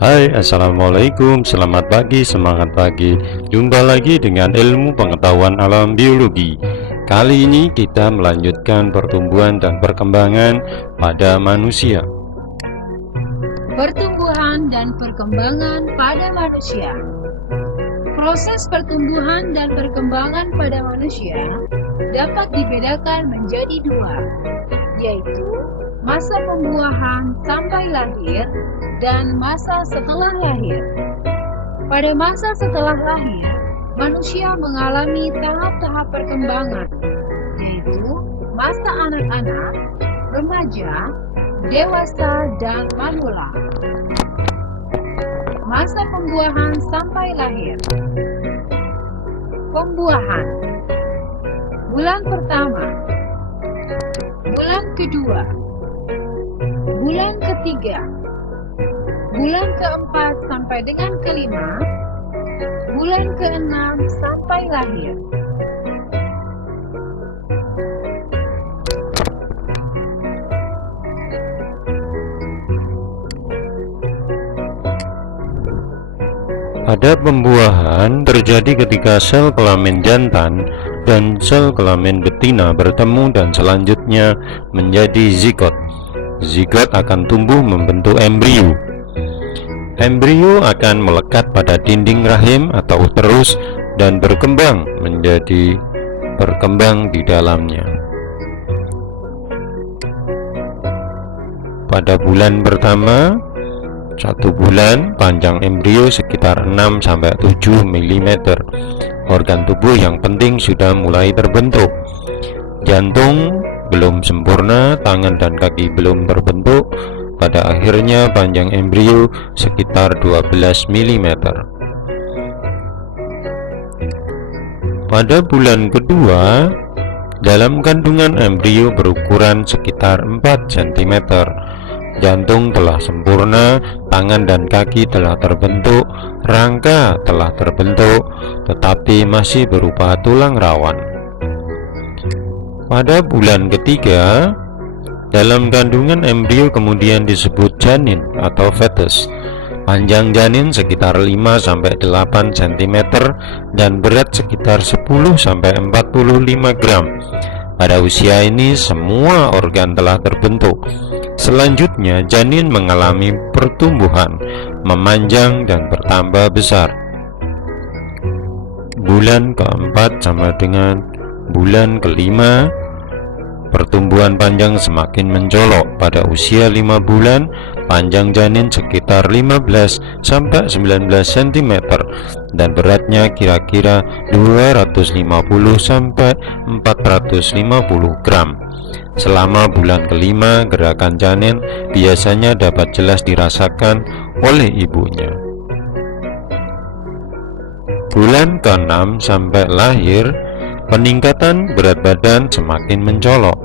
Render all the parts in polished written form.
Hai, assalamualaikum, selamat pagi, semangat pagi. Jumpa lagi dengan ilmu pengetahuan alam biologi. Kali ini kita melanjutkan pertumbuhan dan perkembangan pada manusia. Pertumbuhan dan perkembangan pada manusia. Proses pertumbuhan dan perkembangan pada manusia dapat dibedakan menjadi dua, yaitu masa pembuahan sampai lahir dan masa setelah lahir. Pada masa setelah lahir, manusia mengalami tahap-tahap perkembangan, yaitu masa anak-anak, remaja, dewasa, dan manula. Masa pembuahan sampai lahir. Pembuahan. Bulan pertama, bulan kedua, bulan ketiga, bulan keempat sampai dengan kelima, bulan keenam sampai lahir. Pada pembuahan terjadi ketika sel kelamin jantan dan sel kelamin betina bertemu dan selanjutnya menjadi zigot. Zigot akan tumbuh membentuk embrio. Embrio akan melekat pada dinding rahim atau uterus dan berkembang di dalamnya. Pada bulan pertama, 1 bulan, panjang embrio sekitar 6-7 mm. Organ tubuh yang penting sudah mulai terbentuk. Jantung belum sempurna, tangan dan kaki belum terbentuk. Pada akhirnya panjang embrio sekitar 12 mm. Pada bulan kedua, dalam kandungan embrio berukuran sekitar 4 cm. Jantung telah sempurna, tangan dan kaki telah terbentuk, rangka telah terbentuk, tetapi masih berupa tulang rawan. Pada bulan ketiga, dalam kandungan embrio kemudian disebut janin atau fetus. Panjang janin sekitar 5-8 cm dan berat sekitar 10-45 gram. Pada usia ini semua organ telah terbentuk. Selanjutnya janin mengalami pertumbuhan, memanjang dan bertambah besar. Bulan keempat sama dengan bulan kelima, pertumbuhan panjang semakin mencolok. Pada usia 5 bulan, panjang janin sekitar 15-19 cm dan beratnya kira-kira 250-450 gram. Selama bulan kelima, gerakan janin biasanya dapat jelas dirasakan oleh ibunya. Bulan ke-6 sampai lahir, peningkatan berat badan semakin mencolok.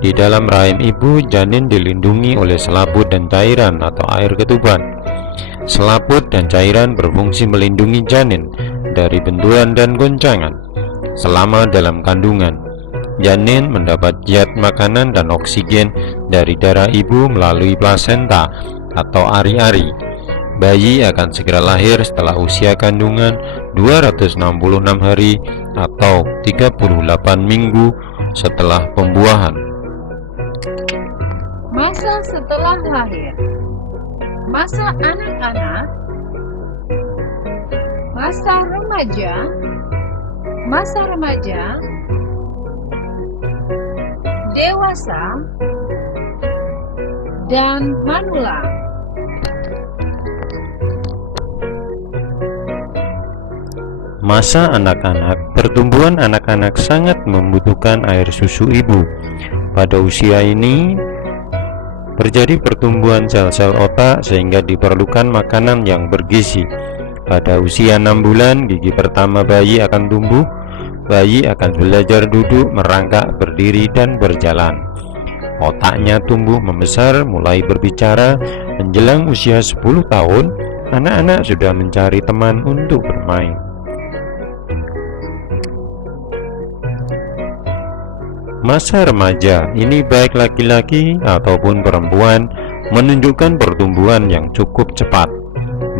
Di dalam rahim ibu, janin dilindungi oleh selaput dan cairan atau air ketuban. Selaput dan cairan berfungsi melindungi janin dari benturan dan goncangan. Selama dalam kandungan, janin mendapat zat makanan dan oksigen dari darah ibu melalui plasenta atau ari-ari. Bayi akan segera lahir setelah usia kandungan 266 hari atau 38 minggu setelah pembuahan. Masa setelah lahir. Masa anak-anak, masa remaja, dewasa, dan manula. Masa anak-anak, pertumbuhan anak-anak sangat membutuhkan air susu ibu. Pada usia ini terjadi pertumbuhan sel-sel otak sehingga diperlukan makanan yang bergizi. Pada usia 6 bulan, gigi pertama bayi akan tumbuh. Bayi akan belajar duduk, merangkak, berdiri, dan berjalan. Otaknya tumbuh membesar, mulai berbicara. Menjelang usia 10 tahun, anak-anak sudah mencari teman untuk bermain. Masa remaja ini baik laki-laki ataupun perempuan menunjukkan pertumbuhan yang cukup cepat.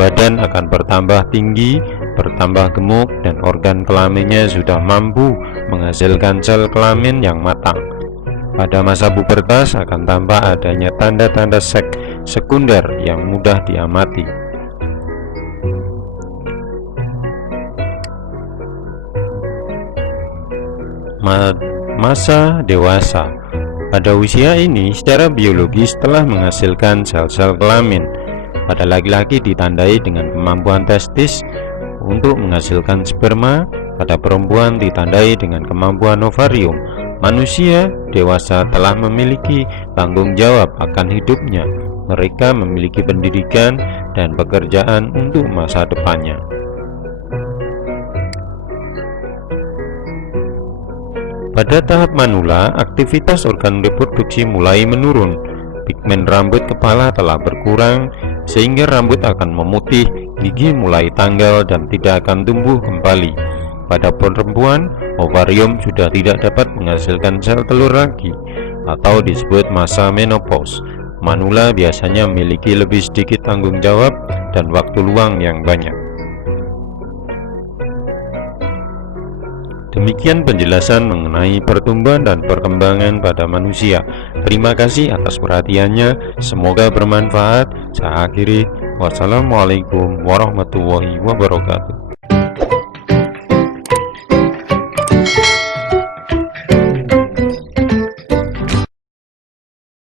badan akan bertambah tinggi, bertambah gemuk, dan organ kelaminnya sudah mampu menghasilkan sel kelamin yang matang. Pada masa pubertas akan tampak adanya tanda-tanda seks sekunder yang mudah diamati. Masa dewasa. Pada usia ini, secara biologis telah menghasilkan sel-sel kelamin. Pada laki-laki ditandai dengan kemampuan testis untuk menghasilkan sperma, pada perempuan ditandai dengan kemampuan ovarium. Manusia dewasa telah memiliki tanggung jawab akan hidupnya. Mereka memiliki pendidikan dan pekerjaan untuk masa depannya. Pada tahap manula, aktivitas organ reproduksi mulai menurun. Pigmen rambut kepala telah berkurang, sehingga rambut akan memutih, gigi mulai tanggal dan tidak akan tumbuh kembali. Pada perempuan, ovarium sudah tidak dapat menghasilkan sel telur lagi, atau disebut masa menopause. Manula biasanya memiliki lebih sedikit tanggung jawab dan waktu luang yang banyak. Demikian penjelasan mengenai pertumbuhan dan perkembangan pada manusia. Terima kasih atas perhatiannya. Semoga bermanfaat. Saya akhiri. Wassalamualaikum warahmatullahi wabarakatuh.